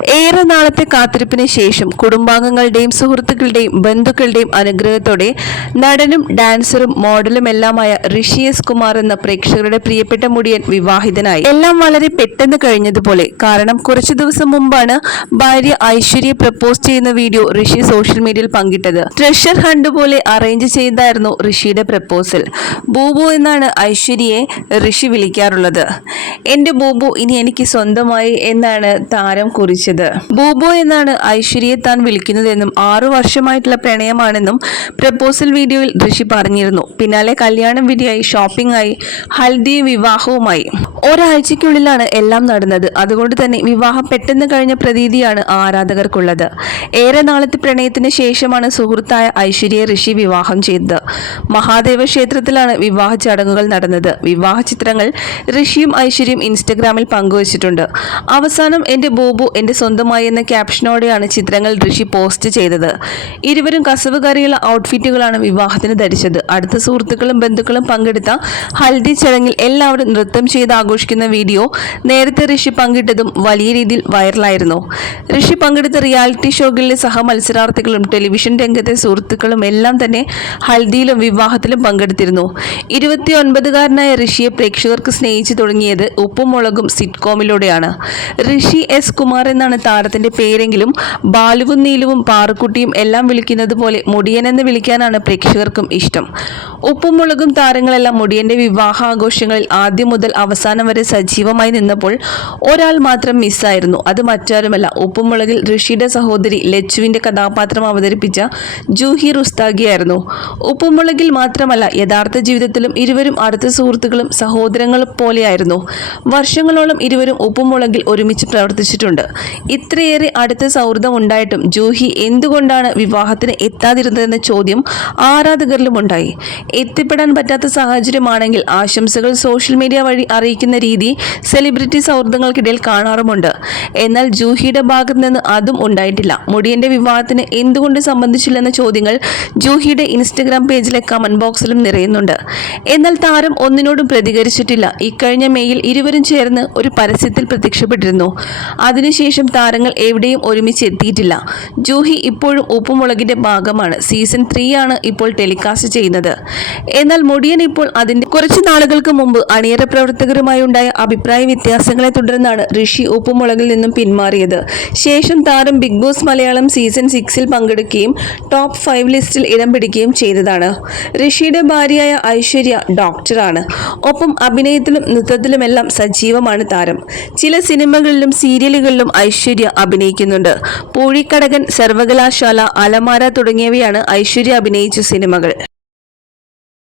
ഏറെ നാളത്തെ കാത്തിരിപ്പിന് ശേഷം കുടുംബാംഗങ്ങളുടെയും സുഹൃത്തുക്കളുടെയും ബന്ധുക്കളുടെയും അനുഗ്രഹത്തോടെ നടനും ഡാൻസറും മോഡലും എല്ലാമായ ഋഷി എസ് കുമാർ എന്ന പ്രേക്ഷകരുടെ പ്രിയപ്പെട്ട മുടിയൻ വിവാഹിതനായി. എല്ലാം വളരെ പെട്ടെന്ന് കഴിഞ്ഞതുപോലെ. കാരണം കുറച്ചു ദിവസം മുമ്പാണ് ഭാര്യ ഐശ്വര്യ പ്രപ്പോസ് ചെയ്യുന്ന വീഡിയോ ഋഷി സോഷ്യൽ മീഡിയയിൽ പങ്കിട്ടത്. ട്രഷർ ഹണ്ട് പോലെ അറേഞ്ച് ചെയ്തായിരുന്നു ഋഷിയുടെ പ്രപ്പോസൽ. ബൂബു എന്നാണ് ഐശ്വര്യയെ ഋഷി വിളിക്കാറുള്ളത്. എന്റെ ബൂബു ഇനി എനിക്ക് സ്വന്തമായി എന്നാണ് താരം കുറിച്ചത്. ബൂബു എന്നാണ് ഐശ്വര്യയെ താൻ വിളിക്കുന്നതെന്നും ആറു വർഷമായിട്ടുള്ള പ്രണയമാണെന്നും പ്രപ്പോസൽ വീഡിയോയിൽ ഋഷി പറഞ്ഞിരുന്നു. പിന്നാലെ കല്യാണം വിധിയായി ഷോപ്പിംഗായി ഹൽദി വിവാഹവുമായി. ഒരാഴ്ചയ്ക്കുള്ളിലാണ് എല്ലാം നടന്നത്. അതുകൊണ്ട് തന്നെ വിവാഹം പെട്ടെന്ന് കഴിഞ്ഞ പ്രതീതിയാണ് ആരാധകർക്കുള്ളത്. ഏറെ നാളത്തെ പ്രണയത്തിന് ശേഷമാണ് സുഹൃത്തായ ഐശ്വര്യയെ ഋഷി വിവാഹം ചെയ്തത്. മഹാദേവ ക്ഷേത്രത്തിലാണ് വിവാഹ ചടങ്ങുകൾ നടന്നത്. വിവാഹ ചിത്രങ്ങൾ ഋഷിയും ഐശ്വര്യയും ഇൻസ്റ്റഗ്രാമിൽ പങ്കുവച്ചിട്ടുണ്ട്. അവസാനം എന്റെ ബോബു എന്റെ സ്വന്തമായി എന്ന ക്യാപ്ഷനോടെയാണ് ചിത്രങ്ങൾ ഋഷി പോസ്റ്റ് ചെയ്തത്. ഇരുവരും കസവ് കറിയുള്ള ഔട്ട്ഫിറ്റുകളാണ് വിവാഹത്തിന് ധരിച്ചത്. അടുത്ത സുഹൃത്തുക്കളും ബന്ധുക്കളും പങ്കെടുത്ത ഹൽദി ചടങ്ങിൽ എല്ലാവരും നൃത്തം ചെയ്ത് ആഘോഷിക്കുന്ന വീഡിയോ നേരത്തെ ഋഷി പങ്കിട്ടതും വലിയ രീതിയിൽ വൈറലായിരുന്നു. ഋഷി പങ്കെടുത്ത റിയാലിറ്റി ഷോകളിലെ സഹ മത്സരാർത്ഥികളും ടെലിവിഷൻ രംഗത്തെ സുഹൃത്തുക്കളും എല്ലാം തന്നെ ഹൽദിയിലും വിവാഹത്തിലും പങ്കെടുത്തിരുന്നു. ഇരുപത്തി ഒൻപതുകാരനായ ഋഷിയെ പ്രേക്ഷകർക്ക് സ്നേഹിച്ചു തുടങ്ങിയത് ഉപ്പും മുളകും സിറ്റ്കോമിലൂടെയാണ് ഋഷി എസ് കുമാർ എന്നാണ് താരത്തിന്റെ പേരെങ്കിലും ബാലുവും നീലുവും പാറുക്കുട്ടിയും എല്ലാം വിളിക്കുന്നത് പോലെ മുടിയൻ എന്ന് വിളിക്കാനാണ് പ്രേക്ഷകർക്കും ഇഷ്ടം. ഉപ്പും മുളകും താരങ്ങളെല്ലാം മുടിയന്റെ വിവാഹാഘോഷങ്ങളിൽ ആദ്യം മുതൽ അവസാനം വരെ സജീവമായി നിന്നപ്പോൾ ഒരാൾ മാത്രം മിസ്സായിരുന്നു. അത് മറ്റാരുമല്ല. ഉപ്പും മുളകിൽ ഋഷിയുടെ സഹോദരി ലച്ചുവിന്റെ കഥാപാത്രം അവതരിപ്പിച്ച ജൂഹി റുസ്താഗിയായിരുന്നു ഉപ്പും മുളകിൽ മാത്രമല്ല യഥാർത്ഥ ജീവിതത്തിലും ഇരുവരും അടുത്ത സുഹൃത്തുക്കളും സഹോദരങ്ങളും പോലെയായിരുന്നു. വർഷങ്ങളോളം ഇരുവരും ഉപ്പും മുളകിൽ ഒരുമിച്ച് പ്രവർത്തിച്ചിട്ടുണ്ട്. ഇത്രയേറെ അടുത്ത സൗഹൃദം ഉണ്ടായിട്ടും ജൂഹി എന്തുകൊണ്ടാണ് വിവാഹത്തിന് എത്താതിരുന്നതെന്ന ചോദ്യം ആരാധകരിലും ഉണ്ടായി. എത്തിപ്പെടാൻ പറ്റാത്ത സാഹചര്യമാണെങ്കിൽ ആശംസകൾ സോഷ്യൽ മീഡിയ വഴി അറിയിക്കുന്ന രീതി സെലിബ്രിറ്റി സൗഹൃദങ്ങൾക്കിടയിൽ കാണാറുമുണ്ട്. എന്നാൽ ജൂഹിയുടെ ഭാഗത്ത് നിന്ന് അതും ഉണ്ടായിട്ടില്ല. മുടിയന്റെ വിവാഹത്തിന് എന്തുകൊണ്ട് സംബന്ധിച്ചില്ലെന്ന ചോദ്യങ്ങൾ ജൂഹിയുടെ ഇൻസ്റ്റഗ്രാം പേജിലെ കമന്റ് ബോക്സിലും നിറയുന്നുണ്ട്. എന്നാൽ താരം ഒന്നിനോടും പ്രതികരിച്ചിട്ടില്ല. ഇക്കഴിഞ്ഞ മെയ്യിൽ ഇരുവരും ചേർന്ന് ഒരു പരസ്യത്തിൽ പ്രത്യക്ഷപ്പെട്ടിരുന്നു. അതിനുശേഷം താരങ്ങൾ എവിടെയും ഒരുമിച്ച് എത്തിയിട്ടില്ല. ജൂഹി ഇപ്പോഴും ഉപ്പുമുളകിന്റെ ഭാഗമാണ്. സീസൺ ത്രീ ആണ് ഇപ്പോൾ ടെലികാസ്റ്റ് ചെയ്യുന്നത്. എന്നാൽ മുടിയൻ ഇപ്പോൾ അതിന്റെ കുറച്ച് നാളുകൾക്ക് മുമ്പ് അണിയറ പ്രവർത്തകരുമായി ഉണ്ടായ അഭിപ്രായ വ്യത്യാസങ്ങളെ തുടർന്നാണ് ഋഷി ഉപ്പുമുളകിൽ നിന്നും പിന്മാറിയത്. ശേഷം താരം ബിഗ് ബോസ് മലയാളം സീസൺ സിക്സിൽ പങ്കെടുക്കുകയും ടോപ്പ് ഫൈവ് ലിസ്റ്റിൽ ഇടം പിടിക്കുകയും ചെയ്തതാണ്. ഋഷിയുടെ ഭാര്യയായ ഐശ്വര്യ ഡോക്ടറാണ്. ഒപ്പം അഭിനയത്തിലും നൃത്തത്തിലുമെല്ലാം സജീവമാണ് താരം. ചില സിനിമകളിലും സീരിയലുകളിലും ഐശ്വര്യ അഭിനയിക്കുന്നുണ്ട്. പൂഴിക്കടകൻ സർവകലാശാല അലമാര തുടങ്ങിയവയാണ് ഐശ്വര്യ അഭിനയിച്ച സിനിമകൾ.